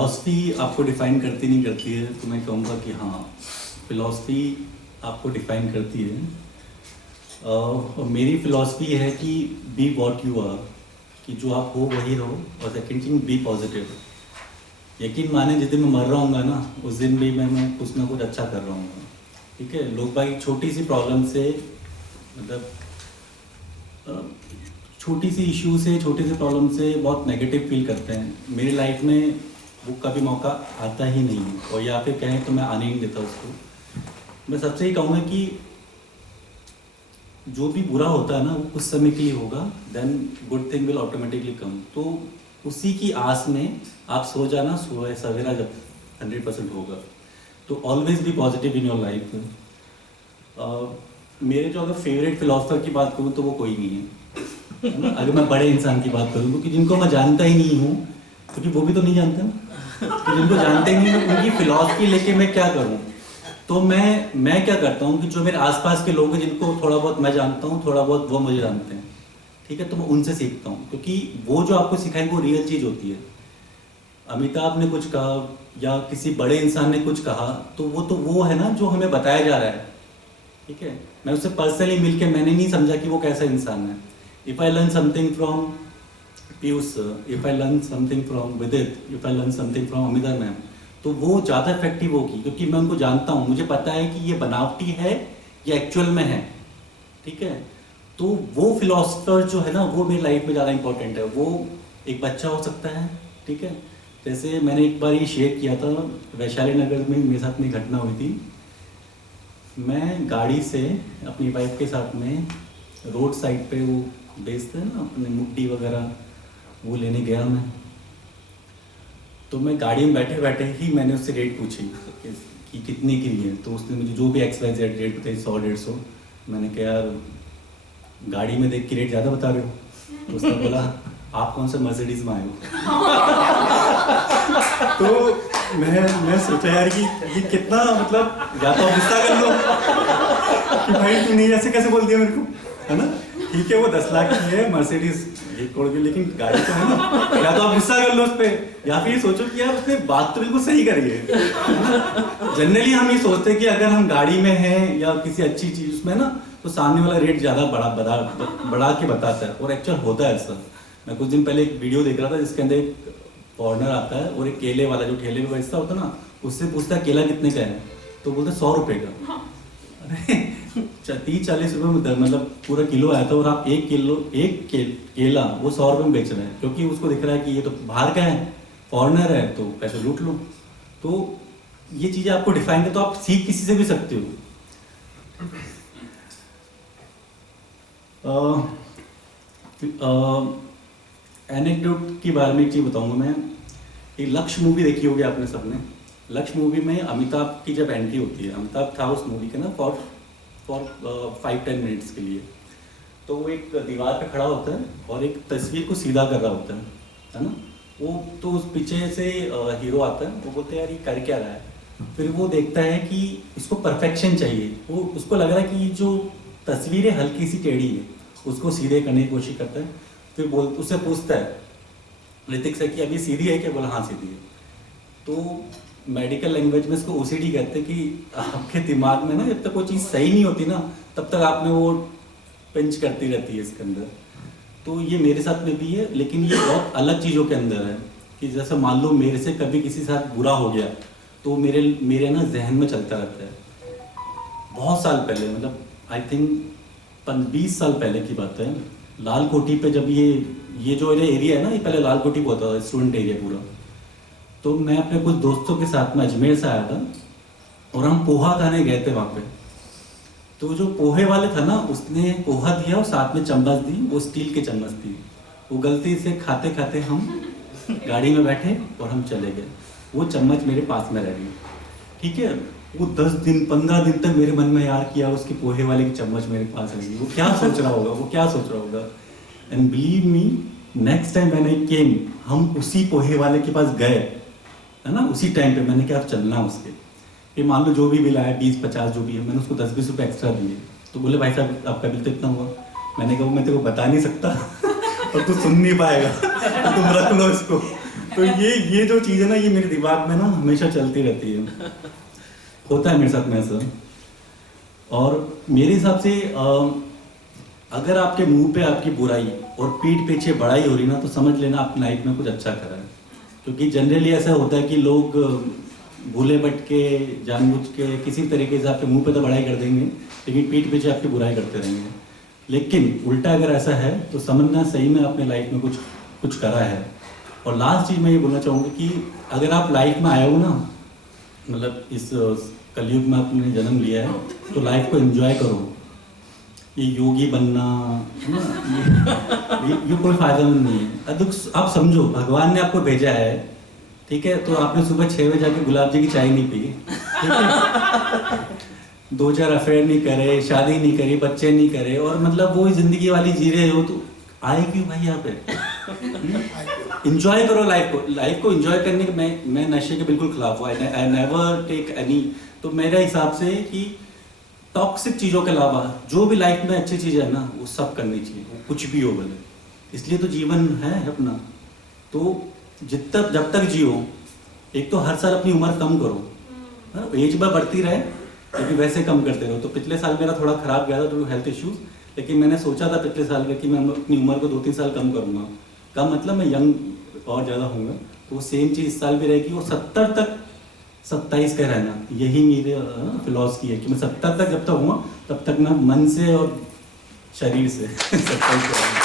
Philosophy आपको define करती नहीं करती है, तो मैं कहूँगा कि हाँ, फ़िलॉसफी आपको डिफ़ाइन करती है। और मेरी फ़िलॉसफी है कि बी वॉट यू आर, कि जो आप हो वही रहो। और सेकेंड थिंग, बी पॉजिटिव। यकीन माने जिस दिन मैं मर रहा हूँ ना, उस दिन भी मैं कुछ ना कुछ अच्छा कर रहा हूँ। ठीक है, लोग भाई छोटी सी प्रॉब्लम से, मतलब छोटी सी इशू से, छोटी सी प्रॉब्लम से बहुत नेगेटिव फील करते हैं। मेरी लाइफ में वो कभी मौका आता ही नहीं है, और या फिर कहें तो मैं आने ही नहीं देता उसको। मैं सबसे ही कहूँगा कि जो भी बुरा होता है ना, वो कुछ समय के लिए होगा, then good thing will automatically come. तो उसी की आस में आप सो जाना, सवेरा जब 100% होगा। तो always be positive in your life. मेरे जो अगर फेवरेट फिलोसफर की बात करूँ तो वो कोई नहीं है ना। अगर मैं बड़े इंसान की बात करूँ, क्योंकि जिनको मैं जानता ही नहीं हूँ, क्योंकि वो भी तो नहीं जानते ना, तो जिनको जानते ही नहीं हूँ उनकी फिलॉसफी लेके मैं क्या करूँ। तो मैं क्या करता हूँ कि जो मेरे आसपास के लोग हैं, जिनको थोड़ा बहुत मैं जानता हूँ, थोड़ा बहुत वो मुझे जानते हैं, ठीक है, तो मैं उनसे सीखता हूँ, क्योंकि वो जो आपको सिखाएंगे वो रियल चीज़ होती है। अमिताभ ने कुछ कहा या किसी बड़े इंसान ने कुछ कहा, तो वो है ना जो हमें बताया जा रहा है। ठीक है, मैं उससे पर्सनली मिलके मैंने नहीं समझा कि वो कैसा इंसान है। If I learn something from Piyush, if I learn something from Vidit, if I learn something from Amita ma'am, तो वो ज़्यादा इफेक्टिव होगी, क्योंकि मैं उनको जानता हूँ, मुझे पता है कि ये बनावटी है या एक्चुअल में है। ठीक है, तो वो फिलोसफर जो है ना, वो मेरी लाइफ में ज़्यादा इंपॉर्टेंट है। वो एक बच्चा हो सकता है, ठीक है, जैसे मैंने एक बार ये शेयर किया था, वैशाली नगर में मेरे साथ में घटना हुई थी। मैं गाड़ी से अपनी वाइफ के साथ में रोड साइड पे वो बेचते हैं ना अपने मुट्ठी वगैरह, वो लेने गया मैं। तो मैं गाड़ी में बैठे बैठे ही मैंने उससे रेट पूछी कि कितने की है। तो उसने मुझे जो भी XYZ रेट बताई, 100-150। मैंने कहा यार गाड़ी में देख के रेट ज़्यादा बता रहे हो। तो उसने बोला आप कौन सा मर्सिडीज में आए हो। तो मैं सोचा यार कि ये कितना, मतलब या तो आप गुस्सा कर लो कि भाई तू नहीं ऐसे कैसे बोल दिया मेरे को, है ना। ठीक है, वो 10 लाख की है मर्सिडीज, 1 करोड़ की, लेकिन गाड़ी तो है ना। या तो आप गुस्सा कर लो उस पर, या फिर ये सोचो कि यार उसने बात तो बिल्कुल सही करी है। जनरली हम ये सोचते हैं कि अगर हम गाड़ी में हैं या किसी अच्छी चीज उसमें ना, तो सामने वाला रेट ज़्यादा बढ़ा के बताता है, और एक्चुअल होता है ऐसा। मैं कुछ दिन पहले एक वीडियो देख रहा था, जिसके अंदर एक फॉरनर आता है और एक केले वाला जो ठेले पे बेचता होता है ना, उससे पूछता है केला कितने का है, तो बोलते 100 रुपये का। अरे 30-40 रुपये में मतलब पूरा किलो आया था, और आप केला वो 100 रुपये में बेच रहे हैं, क्योंकि उसको दिख रहा है कि ये तो बाहर का है, फॉरनर है, तो पैसे लूट लो। तो ये चीज़ें आपको डिफाइन है, तो आप सीख किसी से भी सकते हो। एनेक्डोट के बारे में एक चीज़ बताऊंगा मैं। एक लक्ष्य मूवी देखी होगी आपने सबने। लक्ष्य मूवी में अमिताभ की जब एंट्री होती है, अमिताभ था उस मूवी के ना फॉर 5-10 मिनट्स के लिए, तो वो एक दीवार पे खड़ा होता है और एक तस्वीर को सीधा कर रहा होता है ना। वो तो उस पीछे से हीरो आता है, वो बोलते हैं यार ये कर क्या रहा है। फिर वो देखता है कि इसको परफेक्शन चाहिए, वो उसको लग रहा है कि जो तस्वीर है हल्की सी टेढ़ी है, उसको सीधे करने की कोशिश करता है। फिर उससे पूछता है ऋतिक से कि अब ये सीधी है क्या, बोला हाँ सीधी है। तो मेडिकल लैंग्वेज में इसको OCD कहते हैं कि आपके दिमाग में ना जब तक वो चीज़ सही नहीं होती ना, तब तक आप में वो पिंच करती रहती है इसके अंदर। तो ये मेरे साथ में भी है, लेकिन ये बहुत अलग चीज़ों के अंदर है। कि जैसे मान लो मेरे से कभी किसी के साथ बुरा हो गया, तो मेरे ना जहन में चलता रहता है। बहुत साल पहले, मतलब आई थिंक 20 साल पहले की बात है, लाल कोठी पे जब ये जो एरिया है ना, ये पहले लाल कोठी होता था, स्टूडेंट एरिया पूरा। तो मैं अपने कुछ दोस्तों के साथ में अजमेर से आया था, और हम पोहा खाने गए थे वहाँ पे। तो जो पोहे वाले था ना, उसने पोहा दिया और साथ में चम्मच दी, वो स्टील के चम्मच थी। वो गलती से खाते खाते हम गाड़ी में बैठे और हम चले गए। वो चम्मच मेरे पास में रह गई। ठीक है, वो 10 दिन 15 दिन तक मेरे मन में यार किया उसकी पोहे वाले की चम्मच मेरे पास रह गई। वो क्या सोच रहा होगा, वो क्या सोच रहा होगा। And believe me, next time मैंने केम, हम उसी पोहे वाले के पास गए, है ना, उसी टाइम पे मैंने कहा अब चलना उसके। फिर मान लो जो भी बिल आया 20-50 जो भी है, मैंने उसको 10-20 रुपये एक्स्ट्रा दिए। तो बोले भाई साहब आपका बिल तो इतना हुआ। मैंने कहा वो मैं तेरे को बता नहीं सकता और तू सुन नहीं पाएगा, तो तुम रख लो इसको। तो ये जो चीज़ है ना, ये मेरे दिमाग में ना हमेशा चलती रहती है, होता है मेरे साथ में ऐसा। और मेरे हिसाब से अगर आपके मुंह पे आपकी बुराई और पीठ पीछे बड़ाई हो रही ना, तो समझ लेना आप लाइफ में कुछ अच्छा कर रहे हैं। क्योंकि जनरली ऐसा होता है कि लोग भूले भटके जानबूझ के किसी तरीके से आपके मुंह पे तो बड़ाई कर देंगे, लेकिन पीठ पीछे आपकी बुराई करते रहेंगे। लेकिन उल्टा अगर ऐसा है तो समझना सही में आपने लाइफ में कुछ करा है। और लास्ट चीज़ मैं ये बोलना चाहूँगा कि अगर आप लाइफ में आए हो ना, मतलब इस कलयुग में आपने जन्म लिया है, तो लाइफ को एंजॉय करो। ये योगी बनना है ना, ये कोई फायदा नहीं है। दुख आप समझो, भगवान ने आपको भेजा है, ठीक है, तो आपने सुबह 6 बजे जाके गुलाब जी की चाय नहीं पी, ठीक है, 2-4 अफेयर नहीं करे, शादी नहीं करी, बच्चे नहीं करे, और मतलब वो जिंदगी वाली जी रहे हो, तो आए क्यों भाई यहाँ पे? इंजॉय करो लाइफ को इंजॉय करने के मैं नशे के बिल्कुल खिलाफ हूँ। I never take any. तो मेरे हिसाब से कि टॉक्सिक चीज़ों के अलावा जो भी लाइफ में अच्छी चीज़ है ना, वो सब करनी चाहिए, कुछ भी हो भले। इसलिए तो जीवन है अपना। तो जब तक जियो, एक तो हर साल अपनी उम्र कम करो, एज बार बढ़ती रहे लेकिन वैसे कम करते रहो। तो पिछले साल मेरा थोड़ा खराब गया था, तो हेल्थ इश्यूज, लेकिन मैंने सोचा था पिछले साल में कि मैं अपनी उम्र को 2-3 साल कम करूँगा। कम मतलब मैं यंग और ज़्यादा होऊंगा। तो वो सेम चीज़ इस साल भी रहेगी। वो 70 तक 27 का रहना, यही मेरे फिलॉसफी है कि मैं 70 तक जब तक हूँ तब तक मैं मन से और शरीर से 27 का रहना।